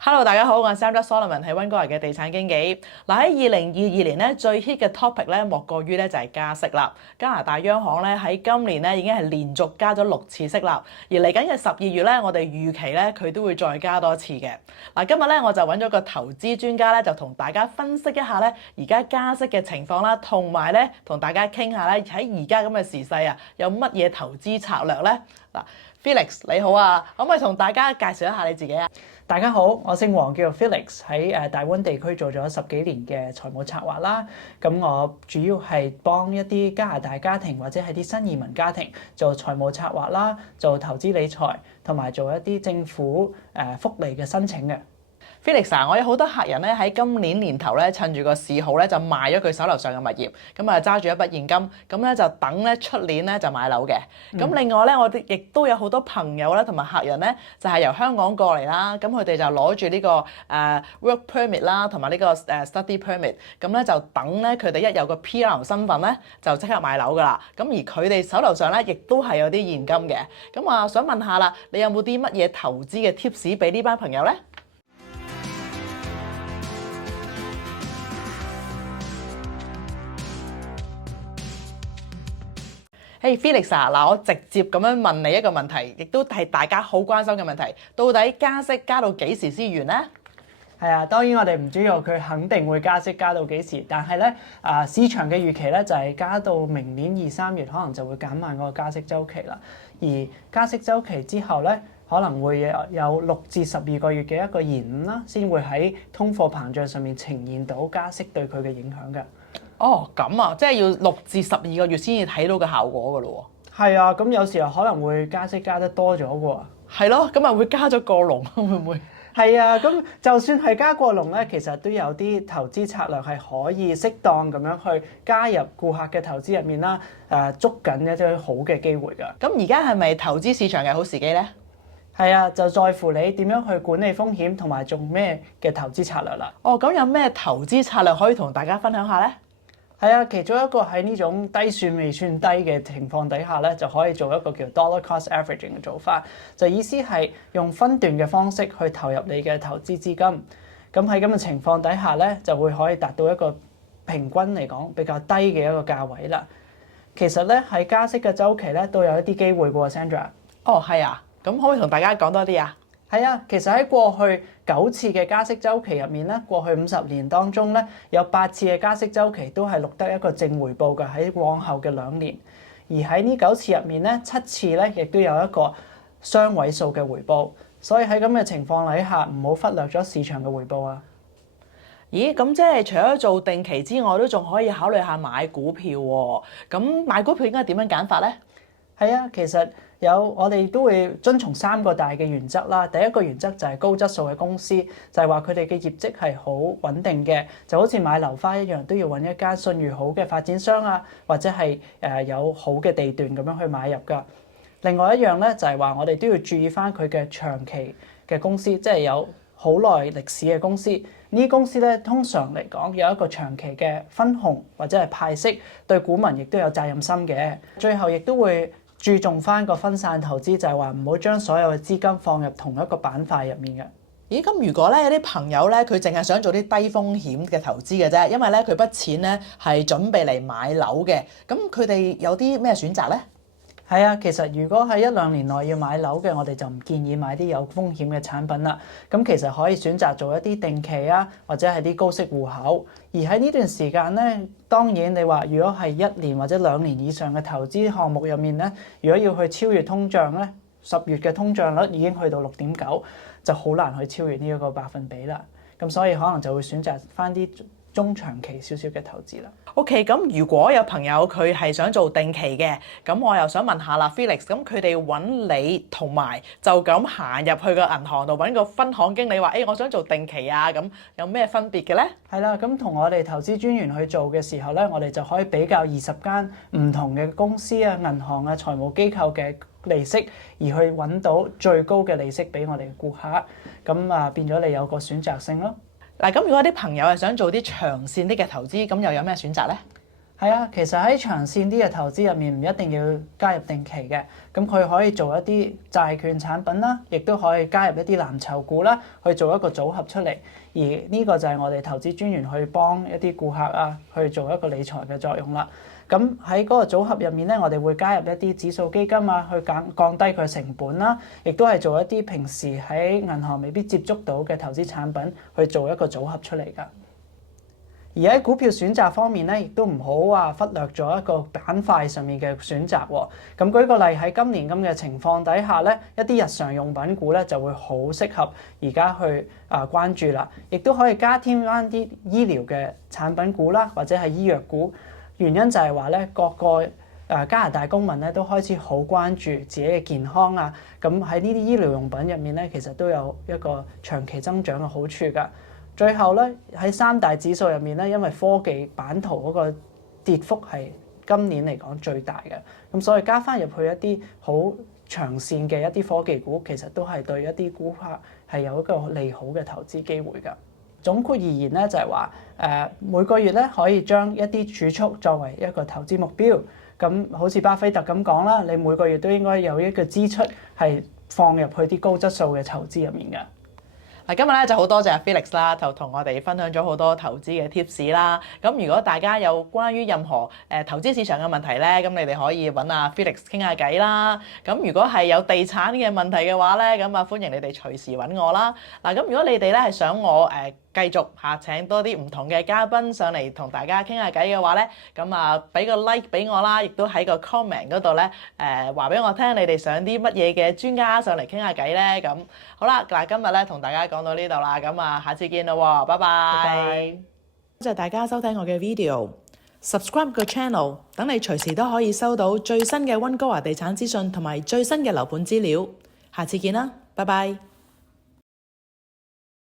Hello，大家好，我係 Sandra Solomon，係溫哥華嘅地產經紀。嗱，喺2022年咧，最 hit 嘅 topic 咧，莫過於咧就係加息啦。加拿大央行咧喺今年咧已經係連續加咗6次息啦，而嚟緊嘅12月咧，我哋預期咧佢都會再加多次嘅。嗱，今日咧我就揾咗個投資專家咧，就同大家分析一下咧而家加息嘅情況啦，同埋咧同大家傾下咧喺而家咁嘅時勢啊，有乜嘢投資策略咧？嗱，Felix 你好啊，可唔可以同大家介紹一下你自己啊？大家好，我姓黃，叫做 Felix，喺大灣地區做咗10幾年嘅財務策劃啦。咁我主要係幫一啲加拿大家庭或者係啲新移民家庭做財務策劃啦，做投資理財，同埋做一啲政府福利嘅申請嘅。Felix 啊，我有好多客人咧喺今年年頭咧趁住個市好咧就賣咗佢手頭上嘅物業，咁啊揸住一筆現金，咁咧就等咧出年咧就買樓嘅。咁另外咧，我哋亦都有好多朋友咧同埋客人咧就係由香港過嚟啦，咁佢哋就攞住呢個work permit 啦，同埋呢個study permit，咁咧就等咧佢哋一有個 PR 身份咧就即刻買樓噶啦。咁而佢哋手頭上咧亦都係有啲現金嘅。咁啊想問下啦，你有冇啲乜嘢投資嘅 tips 俾呢班朋友咧？Hey Felix 啊，嗱，我直接咁樣問你一個問題，亦都係大家好關心嘅問題，到底加息加到幾時先完呢？係啊，當然我哋唔知道佢肯定會加息加到幾時，但係咧市場嘅預期咧就係加到明年2、3月可能就會減慢嗰個加息週期啦。而加息週期之後咧，可能會有6至12個月嘅一個延誤啦，先會喺通貨膨脹上面呈現到加息對佢嘅影響嘅。哦，咁啊，即係要6至12個月先至睇到個效果噶咯喎。係啊，咁有時候可能會加息加得多咗喎。係咯，咁啊會加咗過龍，會唔會？係啊，咁就算係加過龍咧，其實都有啲投資策略係可以適當咁樣去加入顧客嘅投資入面啦，捉緊一啲好嘅機會㗎。咁而家係咪投資市場嘅好時機咧？係啊，就在乎你點樣去管理風險同埋做咩嘅投資策略啦。哦，咁有咩投資策略可以同大家分享下咧？係啊，其中一個喺呢種低算未算低嘅情況底下咧，就可以做一個叫 dollar cost averaging 嘅做法，就意思係用分段嘅方式去投入你嘅投資資金。咁喺咁嘅情況底下咧，就會可以達到一個平均嚟講比較低嘅一個價位啦。其實咧喺加息嘅週期咧都有一啲機會嘅喎 ，Sandra。哦，係啊，咁可唔可以同大家講多啲啊？係啊，其實喺過去9次嘅加息週期入面咧，過去50年當中咧，有8次嘅加息週期都係錄得一個正回報嘅，喺往後嘅2年。而喺呢9次入面咧，7次咧亦都有一個雙位數嘅回報。所以喺咁嘅情況底下，唔好忽略咗市場嘅回報啊！咦，咁即係除咗做定期之外，都仲可以考慮下買股票喎。咁買股票應該點樣揀法咧？係啊，其實我哋都會遵從3個大嘅原則啦。第一個原則就係高質素嘅公司，就係話佢哋嘅業績係好穩定嘅，就好似買樓花一樣，都要揾一間信譽好嘅發展商啊，或者係有好嘅地段咁樣去買入㗎。另外一樣咧就係話我哋都要注意翻佢嘅長期嘅公司，即係有好耐歷史嘅公司。呢啲公司咧通常嚟講有一個長期嘅分紅或者係派息，對股民亦都有責任心嘅。最後亦都會注重翻個分散投資，就係話唔好將所有嘅資金放入同一個板塊入面嘅。咦，咁如果咧有啲朋友咧，佢淨係想做啲低風險嘅投資嘅啫，因為咧佢筆錢咧係準備嚟買樓嘅，咁佢哋有啲咩選擇咧？係啊，其實如果喺1-2年內要買樓嘅，我哋就唔建議買啲有風險嘅產品啦。咁其實可以選擇做一啲定期啊，或者係啲高息戶口。而喺呢段時間咧，當然你話如果係1年或者2年以上嘅投資項目入面咧，如果要去超越通脹咧，10月嘅通脹率已經去到6.9，就好難去超越呢一個百分比啦。咁所以可能就會選擇翻啲中長期少少嘅投資啦。OK，咁如果有朋友佢係想做定期嘅，咁我又想問下啦 ，Felix，咁佢哋揾你同埋就咁行入去個銀行度揾個分行經理話，我想做定期啊，咁有咩分別嘅咧？係啦，咁同我哋投資專員去做嘅時候咧，我哋就可以比較20間唔同嘅公司啊、銀行啊、財務機構嘅利息，而去揾到最高嘅利息俾我哋嘅顧客，咁變咗你有個選擇性咯。嗱，咁如果啲朋友係想做啲長線啲嘅投資，咁又有咩選擇咧？係啊，其實喺長線啲嘅投資入面唔一定要加入定期嘅，咁佢可以做一啲債券產品啦，亦都可以加入一啲藍籌股啦，去做一個組合出嚟。而呢個就係我哋投資專員去幫一啲顧客啊，去做一個理財嘅作用啦。咁喺嗰個組合入面咧，我哋會加入一啲指數基金啊，去降低佢嘅成本啦，亦都係做一啲平時喺銀行未必接觸到嘅投資產品，去做一個組合出嚟㗎。而喺股票選擇方面咧，亦都唔好話忽略咗一個板塊上面嘅選擇喎。咁舉個例，喺今年咁嘅情況底下咧，一啲日常用品股咧就會好適合而家去關注啦。亦都可以加添翻啲醫療嘅產品股啦，或者係醫藥股。原因就係話咧，各個加拿大公民咧都開始好關注自己嘅健康啊。咁喺呢啲醫療用品入面咧，其實都有一個長期增長嘅好處㗎。最後咧，喺三大指數入面咧，因為科技版圖嗰個跌幅係今年嚟講最大嘅，咁所以加翻入去一啲好長線嘅一啲科技股，其實都係對一啲顧客係有一個利好嘅投資機會㗎。總括而言咧，就係話每個月咧可以將一啲儲蓄作為一個投資目標。咁好似巴菲特咁講啦，你每個月都應該有一個支出係放入去啲高質素嘅投資入面㗎。嗱，今日咧就好多謝 Felix 啦，就同我哋分享咗好多投資嘅 tips 啦。咁如果大家有關於任何投資市場嘅問題咧，咁你哋可以揾阿 Felix 傾下偈啦。咁如果係有地產嘅問題嘅話咧，咁歡迎你哋隨時揾我啦。嗱，咁如果你哋咧係想我繼續請多啲唔同嘅嘉賓上嚟同大家傾下偈嘅話咧，咁俾個 like 俾我啦，亦都喺個 comment 嗰度咧話俾我聽，你哋想啲乜嘢嘅專家上嚟傾下偈咧。咁好啦，嗱，今日咧同大家講到呢度啦，咁下次見咯喎，拜拜。多謝大家收睇我嘅 video，subscribe 個 channel， 等你隨時都可以收到最新嘅溫哥華地產資訊同埋最新嘅樓盤資料。下次見啦，拜拜。